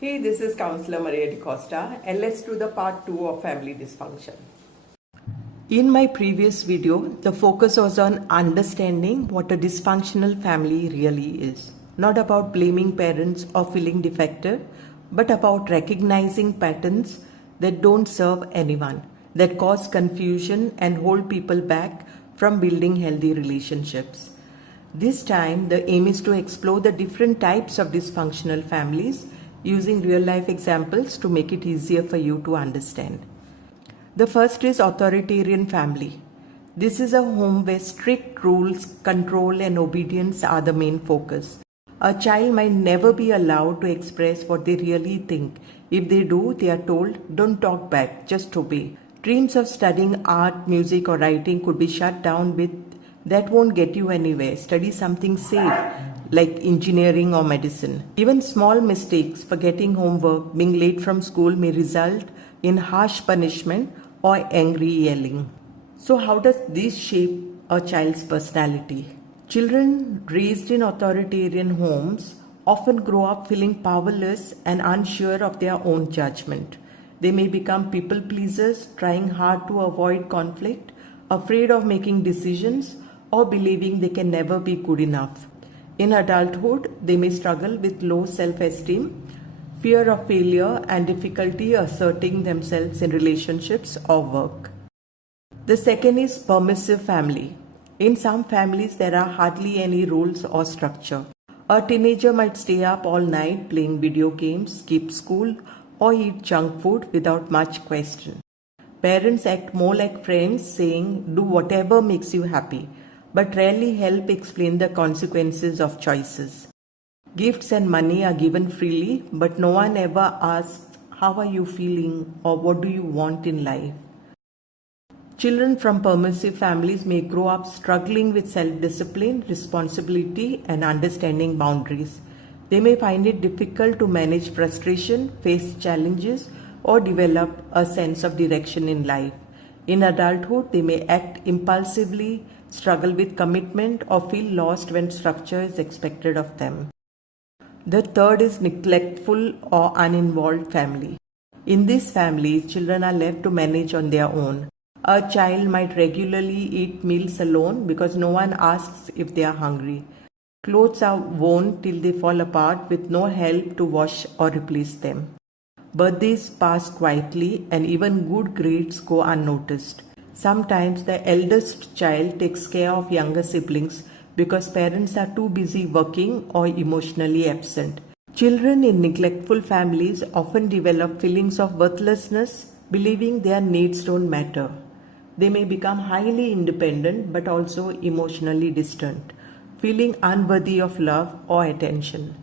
Hey, this is Counselor Maria DeCosta, and let's do the part 2 of family dysfunction. In my previous video, the focus was on understanding what a dysfunctional family really is. Not about blaming parents or feeling defective, but about recognizing patterns that don't serve anyone, that cause confusion and hold people back from building healthy relationships. This time, the aim is to explore the different types of dysfunctional families using real life examples to make it easier for you to understand. The first is authoritarian family. This is a home where strict rules, control, and obedience are the main focus. A child might never be allowed to express what they really think. If they do, they are told, don't talk back, just obey. Dreams of studying art, music, or writing could be shut down with, that won't get you anywhere. Study something safe, like engineering or medicine. Even small mistakes, forgetting homework, being late from school may result in harsh punishment or angry yelling. So how does this shape a child's personality? Children raised in authoritarian homes often grow up feeling powerless and unsure of their own judgment. They may become people pleasers, trying hard to avoid conflict, afraid of making decisions, or believing they can never be good enough. In adulthood, they may struggle with low self-esteem, fear of failure, and difficulty asserting themselves in relationships or work. The second is permissive family. In some families, there are hardly any rules or structure. A teenager might stay up all night playing video games, skip school, or eat junk food without much question. Parents act more like friends, saying, do whatever makes you happy, but rarely help explain the consequences of choices. Gifts and money are given freely, but no one ever asks, how are you feeling or what do you want in life? Children from permissive families may grow up struggling with self-discipline, responsibility, and understanding boundaries. They may find it difficult to manage frustration, face challenges, or develop a sense of direction in life. In adulthood, they may act impulsively, struggle with commitment, or feel lost when structure is expected of them. The third is neglectful or uninvolved family. In this family, children are left to manage on their own. A child might regularly eat meals alone because no one asks if they are hungry. Clothes are worn till they fall apart with no help to wash or replace them. Birthdays pass quietly and even good grades go unnoticed. Sometimes the eldest child takes care of younger siblings because parents are too busy working or emotionally absent. Children in neglectful families often develop feelings of worthlessness, believing their needs don't matter. They may become highly independent but also emotionally distant, feeling unworthy of love or attention.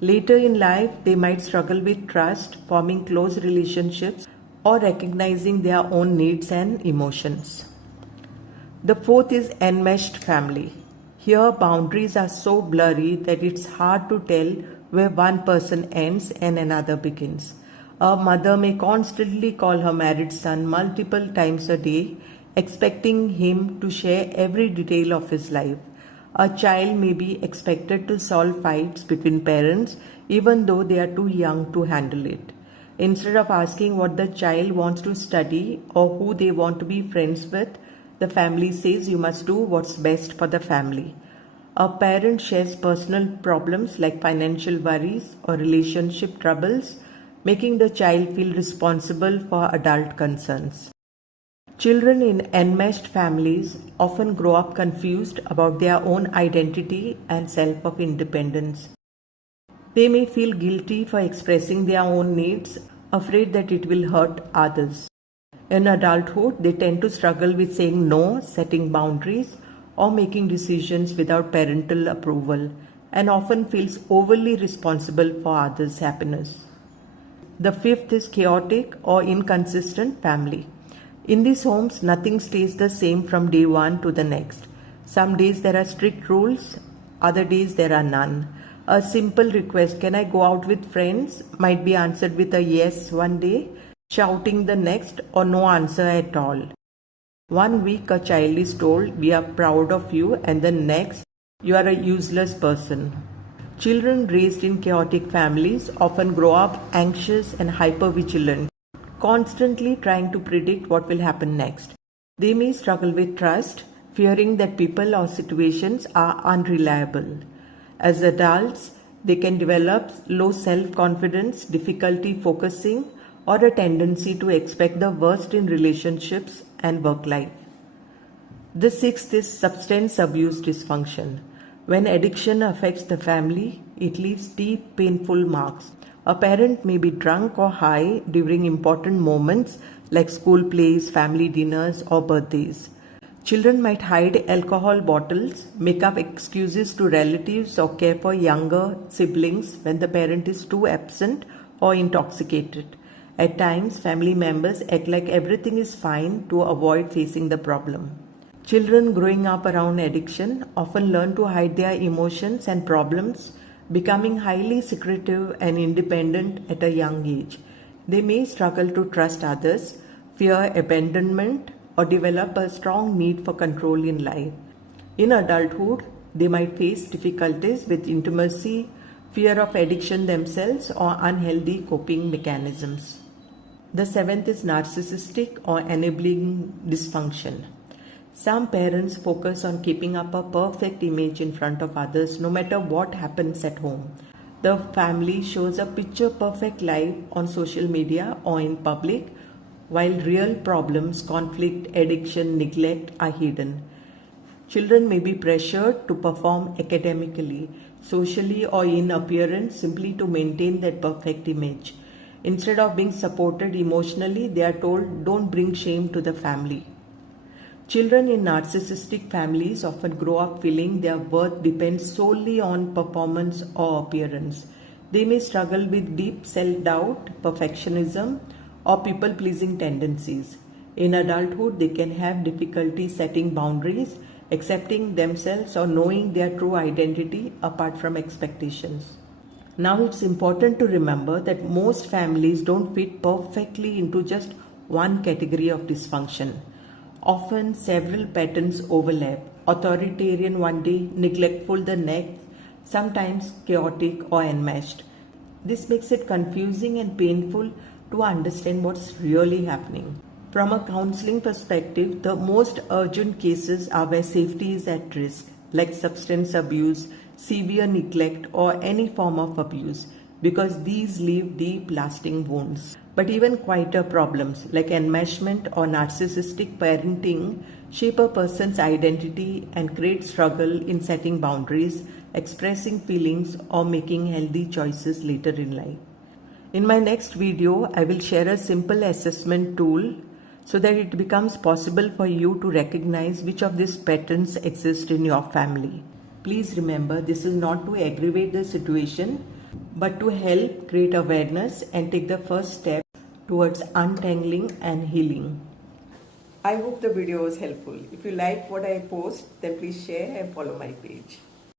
Later in life, they might struggle with trust, forming close relationships, or recognizing their own needs and emotions. The fourth is enmeshed family. Here, boundaries are so blurry that it's hard to tell where one person ends and another begins. A mother may constantly call her married son multiple times a day, expecting him to share every detail of his life. A child may be expected to solve fights between parents even though they are too young to handle it. Instead of asking what the child wants to study or who they want to be friends with, the family says you must do what's best for the family. A parent shares personal problems like financial worries or relationship troubles, making the child feel responsible for adult concerns. Children in enmeshed families often grow up confused about their own identity and self of independence. They may feel guilty for expressing their own needs, afraid that it will hurt others. In adulthood, they tend to struggle with saying no, setting boundaries, or making decisions without parental approval, and often feels overly responsible for others' happiness. The fifth is chaotic or inconsistent family. In these homes, nothing stays the same from day one to the next. Some days there are strict rules, other days there are none. A simple request, can I go out with friends, might be answered with a yes one day, shouting the next, or no answer at all. One week a child is told, we are proud of you, and the next, you are a useless person. Children raised in chaotic families often grow up anxious and hypervigilant, constantly trying to predict what will happen next. They may struggle with trust, fearing that people or situations are unreliable. As adults, they can develop low self-confidence, difficulty focusing, or a tendency to expect the worst in relationships and work life. The sixth is substance abuse dysfunction. When addiction affects the family, it leaves deep, painful marks. A parent may be drunk or high during important moments like school plays, family dinners, or birthdays. Children might hide alcohol bottles, make up excuses to relatives, or care for younger siblings when the parent is too absent or intoxicated. At times, family members act like everything is fine to avoid facing the problem. Children growing up around addiction often learn to hide their emotions and problems, becoming highly secretive and independent at a young age. They may struggle to trust others, fear abandonment, or develop a strong need for control in life. In adulthood, they might face difficulties with intimacy, fear of addiction themselves, or unhealthy coping mechanisms. The seventh is narcissistic or enabling dysfunction. Some parents focus on keeping up a perfect image in front of others no matter what happens at home. The family shows a picture perfect life on social media or in public, while real problems, conflict, addiction, neglect are hidden. Children may be pressured to perform academically, socially, or in appearance simply to maintain that perfect image. Instead of being supported emotionally, they are told, "Don't bring shame to the family." Children in narcissistic families often grow up feeling their worth depends solely on performance or appearance. They may struggle with deep self-doubt, perfectionism, or people-pleasing tendencies. In adulthood, they can have difficulty setting boundaries, accepting themselves, or knowing their true identity apart from expectations. Now, it's important to remember that most families don't fit perfectly into just one category of dysfunction. Often several patterns overlap, authoritarian one day, neglectful the next, sometimes chaotic or enmeshed. This makes it confusing and painful to understand what's really happening. From a counseling perspective, the most urgent cases are where safety is at risk, like substance abuse, severe neglect, or any form of abuse, because these leave deep, lasting wounds. But even quieter problems like enmeshment or narcissistic parenting shape a person's identity and create struggle in setting boundaries, expressing feelings, or making healthy choices later in life. In my next video, I will share a simple assessment tool so that it becomes possible for you to recognize which of these patterns exist in your family. Please remember, this is not to aggravate the situation, but to help create awareness and take the first step towards untangling and healing. I hope the video was helpful. If you like what I post, then please share and follow my page.